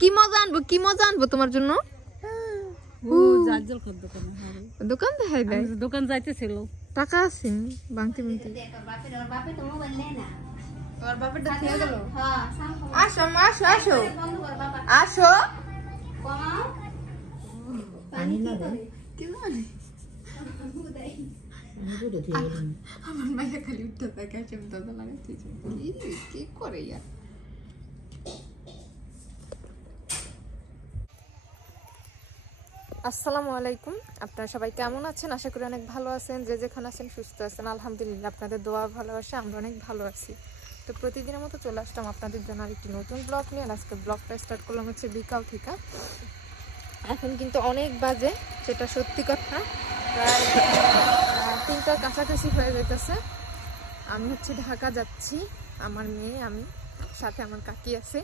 কি মজা আনবো তোমার জন্য? দোকান দেখাই দেয়, দোকান যাইতেছিল, টাকা আছে বাংতি বাংতি। আসো আসো আসো আসো। আমার মাইয়া খালি উঠতে থাকে, দাদা লাগাতে কি করে ইয়ার। আসসালামু আলাইকুম, আপনারা সবাই কেমন আছেন? আশা করি অনেক ভালো আছেন। যে যেখানে আছেন সুস্থ আছেন, আলহামদুলিল্লাহ। আপনাদের দোয়া ভালোবাসা আমরা অনেক ভালো আছি। তো প্রতিদিনের মতো চলে আসলাম আপনাদের জন্য আরেকটি নতুন ব্লগ নিয়ে। আজকে ব্লগটা স্টার্ট করলাম হচ্ছে বিকাল থেকে। এখন কিন্তু অনেক বাজে, যেটা সত্যি কথা, প্রায় 3টার কাছাকাছি হয়ে যেতেছে। আমি হচ্ছে ঢাকা যাচ্ছি, আমার মেয়ে, আমি, সাথে আমার কাকি আছে।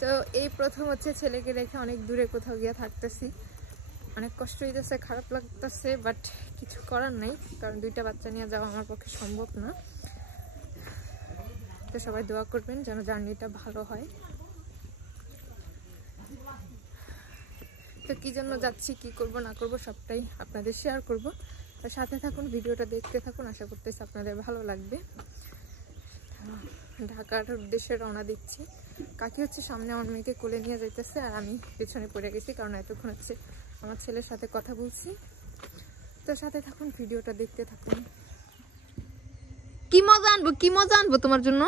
তো এই প্রথম হচ্ছে ছেলেকে রেখে অনেক দূরে কোথাও গিয়ে থাকতেছি। অনেক কষ্ট হইতেছে, খারাপ লাগতেছে, বাট কিছু করার নাই, কারণ 2টা বাচ্চা নিয়ে যাওয়া আমার পক্ষে সম্ভব না। তো সবাই দোয়া করবেন যেন জার্নিটা ভালো হয়। তো কি জন্য যাচ্ছি, কি করব না করব সবটাই আপনাদের শেয়ার করব। তো সাথে থাকুন, ভিডিওটা দেখতে থাকুন, আশা করতেছি আপনাদের ভালো লাগবে। ঢাকার উদ্দেশ্যে রওনা দিচ্ছি। কাকি হচ্ছে সামনে আমার মেয়েকে কোলে নিয়ে যাইতেছে, আর আমি পেছনে পড়ে গেছি, কারণ এতক্ষণ হচ্ছে আমার ছেলের সাথে কথা বলছি। তো সাথে থাকুন, ভিডিওটা দেখতে থাকুন। কি মজা আনবো তোমার জন্য?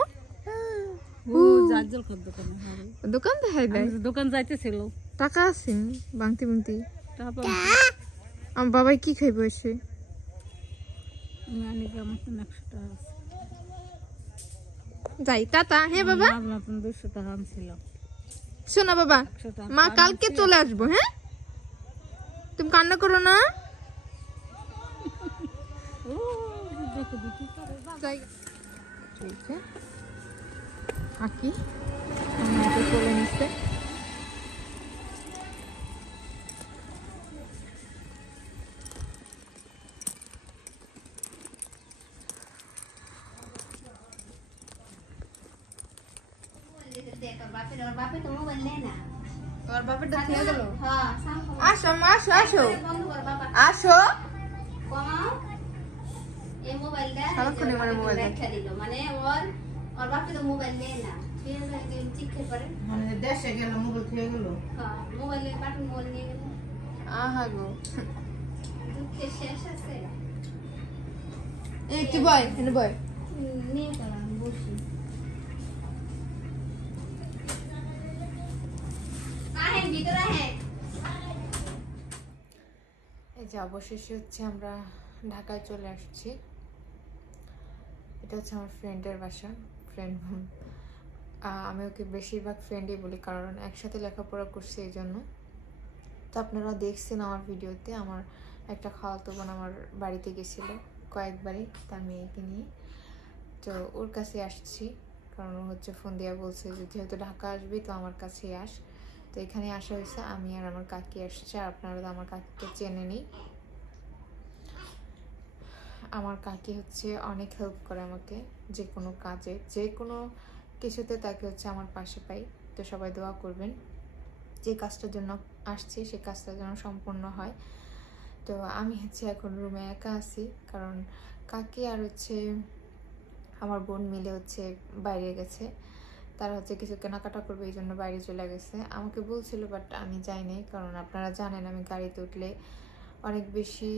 দোকান দেখাই দেয়, দোকান যাইতেছিল, টাকা আছে বাংতি বাংতি। আমার বাবাই কি খাইবো এসে? যাই টাটা। হ্যাঁ বাবা, 200 টাকা আনছিল। শোনা বাবা, মা কালকে চলে আসবো। হ্যাঁ, তুমি কান্না করো না। কাকি আমাকে কোলে নিচ্ছে। আসো আসো আসো আসো। সারাক্ষণ আমার মোবাইল দেশে গেল, মোবাইল খেয়ে গেল। আহা গো, এই তুই বয়, এখানে বয়। এই যে অবশেষে হচ্ছে আমরা ঢাকায় চলে আসছি। এটা হচ্ছে আমার ফ্রেন্ডের বাসা। আমি ওকে বেশিরভাগ ফ্রেন্ডই বলি, কারণ একসাথে লেখাপড়া করছি এই জন্য। তো আপনারা দেখছেন আমার ভিডিওতে, আমার একটা খালাতো বোন আমার বাড়িতে গেছিলো কয়েকবারই তার মেয়েকে নিয়ে। তো ওর কাছে আসছি, কারণ ও হচ্ছে ফোন দিয়ে বলছে যে যেহেতু ঢাকা আসবি তো আমার কাছেই আস। তো এখানে আসা হয়েছে, আমি আর আমার কাকি আসছে। আর আপনারা তো আমার কাকিকে চেনে নিই। আমার কাকি হচ্ছে অনেক হেল্প করে আমাকে, যে কোনো কাজে, যে কোনো কিছুতে তাকে হচ্ছে আমার পাশে পাই। তো সবাই দোয়া করবেন, যে কাজটার জন্য আসছি সেই কাজটা যেন সম্পূর্ণ হয়। তো আমি হচ্ছে এখন রুমে একা আছি, কারণ কাকি আর হচ্ছে আমার বোন মিলে হচ্ছে বাইরে গেছে। তারা হচ্ছে কিছু কেনাকাটা করবে, এই জন্য বাইরে চলে গেছে। আমাকে বলছিল, বাট আমি যাই নাই, কারণ আপনারা জানেন আমি গাড়িতে উঠলে অনেক বেশি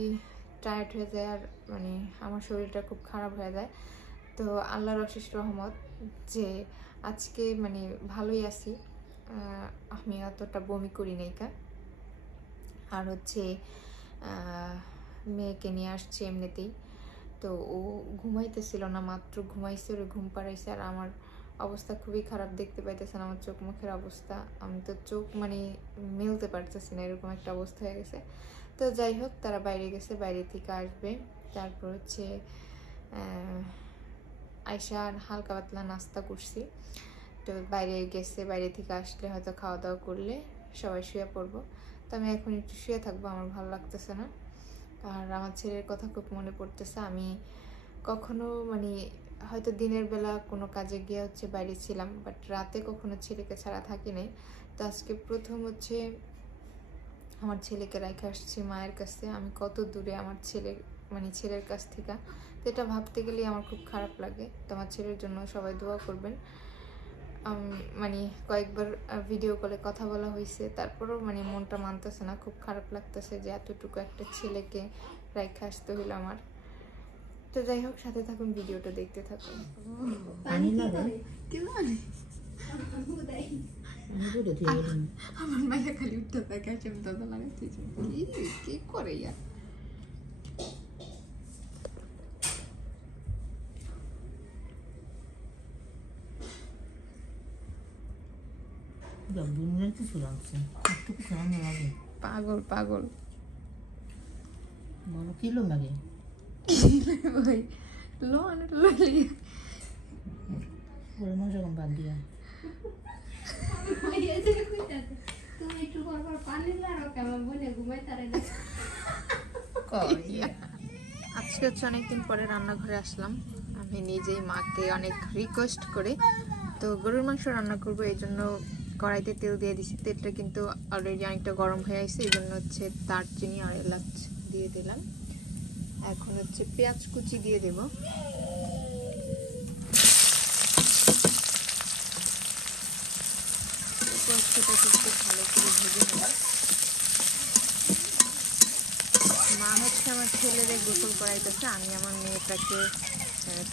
টায়ার্ড হয়ে যায়, আর মানে আমার শরীরটা খুব খারাপ হয়ে যায়। তো আল্লাহর অশেষ রহমত যে আজকে মানে ভালোই আছি, আমি অতটা বমি করি নাই কা। আর হচ্ছে মেয়েকে নিয়ে আসছি এমনিতেই। তো ও ঘুমাইতেছিল না, মাত্র ঘুমাইছে, ওরে ঘুম পাড়াইছে। আর আমার অবস্থা খুবই খারাপ, দেখতে পাইতেছেন আমার চোখ মুখের অবস্থা। আমি তো চোখ মানে মেলতে পারতেছি না, এরকম একটা অবস্থা হয়ে গেছে। তো যাই হোক, তারা বাইরে গেছে, বাইরে থেকে আসবে। তারপর হচ্ছে আয়শা হালকা পাতলা নাস্তা করছি। তো বাইরে গেছে, বাইরে থেকে আসলে হয়তো খাওয়া দাওয়া করলে সবাই শুয়ে পড়বো। তো আমি এখন একটু শুয়ে থাকবো, আমার ভালো লাগতেছে না। আর আমার ছেলের কথা খুব মনে পড়তেছে। আমি কখনো মানে হয়তো দিনের বেলা কোনো কাজে গিয়ে হচ্ছে বাইরে ছিলাম, বাট রাতে কখনো ছেলেকে ছাড়া থাকি নাই। তো আজকে প্রথম হচ্ছে আমার ছেলেকে রেখে আসছি মায়ের কাছে। আমি কত দূরে আমার ছেলের কাছ থেকে, তো এটা ভাবতে গেলেই আমার খুব খারাপ লাগে। তো আমার ছেলের জন্য সবাই দোয়া করবেন। কয়েকবার ভিডিও কলে কথা বলা হয়েছে, তারপরেও মনটা মানতেছে না, খুব খারাপ লাগতেছে যে এতটুকু একটা ছেলেকে রেখে আসতে হলো আমার। তো যাই হোক, সাথে থাকুন, ভিডিওটা দেখতে থাকুন। আমার মায়ের খালি উঠতে থাকে, দাদা লাগাতে কি করে ইয়া। পাগল পাগল কিলো লাগে বাদ দিয়া আজকে হচ্ছে অনেকদিন পরে রান্নাঘরে আসলাম। আমি নিজেই মাকে অনেক রিকোয়েস্ট করে তো গরুর মাংস রান্না করবো, এই জন্য কড়াইতে তেল দিয়ে দিছি। তেলটা কিন্তু অলরেডি অনেকটা গরম হয়ে আসছে, এই জন্য হচ্ছে দারচিনি আর এলাচ দিয়ে দিলাম। এখন হচ্ছে পেঁয়াজ কুচি দিয়ে দেব। সেটা কিন্তু ভালো করে ভেজে নেব। মা হচ্ছে আমার ছেলেরে গোসল করাইতেছে, আমি আমার মেয়েটাকে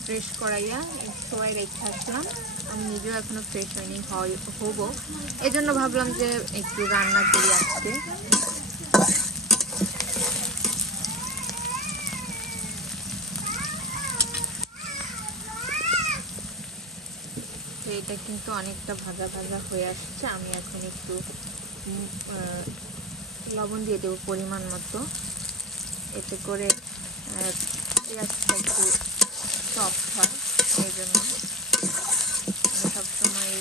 ফ্রেশ করাইয়া সবাই রেখে আসলাম। আমি নিজেও এখনো ফ্রেশ হয়নি, হবো, এই জন্য ভাবলাম যে একটু রান্না করি আজকে। এটা কিন্তু অনেকটা ভাজা ভাজা হয়ে আসছে। আমি এখন একটু লবণ দিয়ে দেবো পরিমাণ মতো, এতে করে পেঁয়াজটা একটু সফট হয়। এই জন্য আমি সবসময়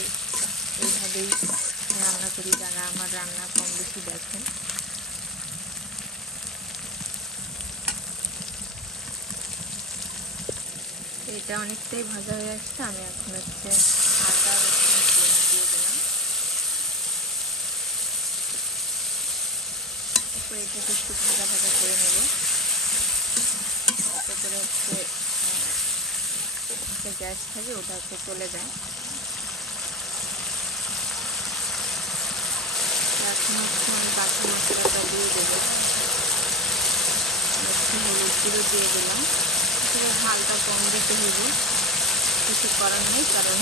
এইভাবেই রান্না করি, যারা আমার রান্না কম বেশি দেখেন। এটা অনেকটাই ভাজা হয়ে আসছে। আমি এখন হচ্ছে আদা রসুন দিয়ে দিলাম। তারপরে এটাকে একটু ভাজা ভাজা করে নেব, এতে করে হচ্ছে গ্যাস থাকে ওটা হচ্ছে চলে যায়। এখন হচ্ছে আমি বাকি মশলাটা দিয়ে দেবো। হলুদ গুঁড়ো দিয়ে দিলাম। আসলে ঝালটা কম দিতে হইব, কিছু করার নেই, কারণ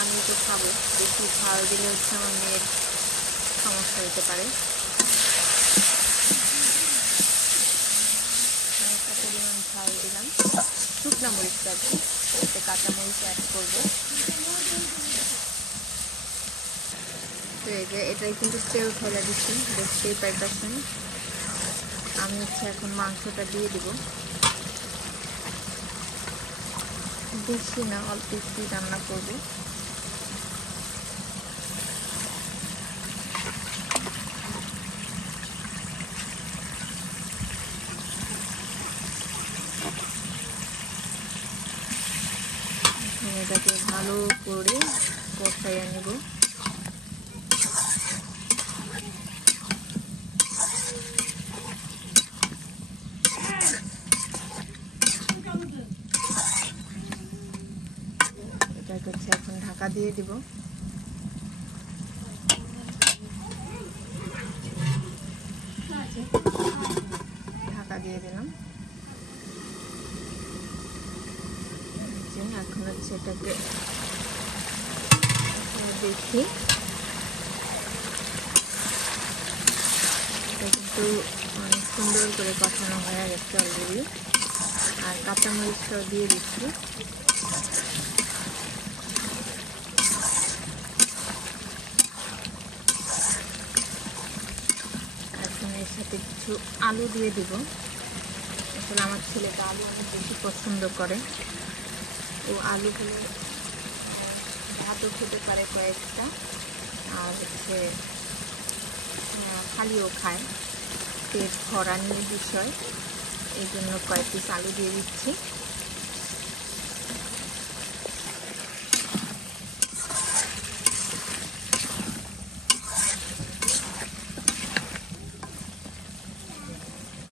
আমি তো খাবো। বেশি ঝাল দিলে হচ্ছে আমার মেয়ের সমস্যা হতে পারে। একটা পরিমাণ ঝাল দিলাম, শুকনো মরিচটা আর কি, এতে কাঁচামরিচ অ্যাড করবো। তো এই যে এটাই কিন্তু তেল ফেলে দিচ্ছি, দেখতেই পাইতেছেন। আমি হচ্ছে এখন মাংসটা দিয়ে দিব, বেশি না, অল্প একটু রান্না করব। এটাকে ভালো করে কষাইয়া নেব। এটাকে হচ্ছে এখন ঢাকা দিয়ে দিব। ঢাকা দিয়ে দিলাম। এখন হচ্ছে এটাকে দেখি, এটা কিন্তু অনেক সুন্দর করে কষানো হয়ে গেছে অলরেডি। আর কাঁচামরিচটাও দিয়ে দিচ্ছি। এখন এর সাথে কিছু আলু দিয়ে দিব। আসলে আমার ছেলেটা আলু অনেক বেশি পছন্দ করে, ও আলুগুলো ভাতও খেতে পারে কয়েকটা, আর হচ্ছে খালিও খায়, পেট ভরা নিয়ে বিষয়, এই জন্য কয়েক পিস আলু দিয়ে দিচ্ছি।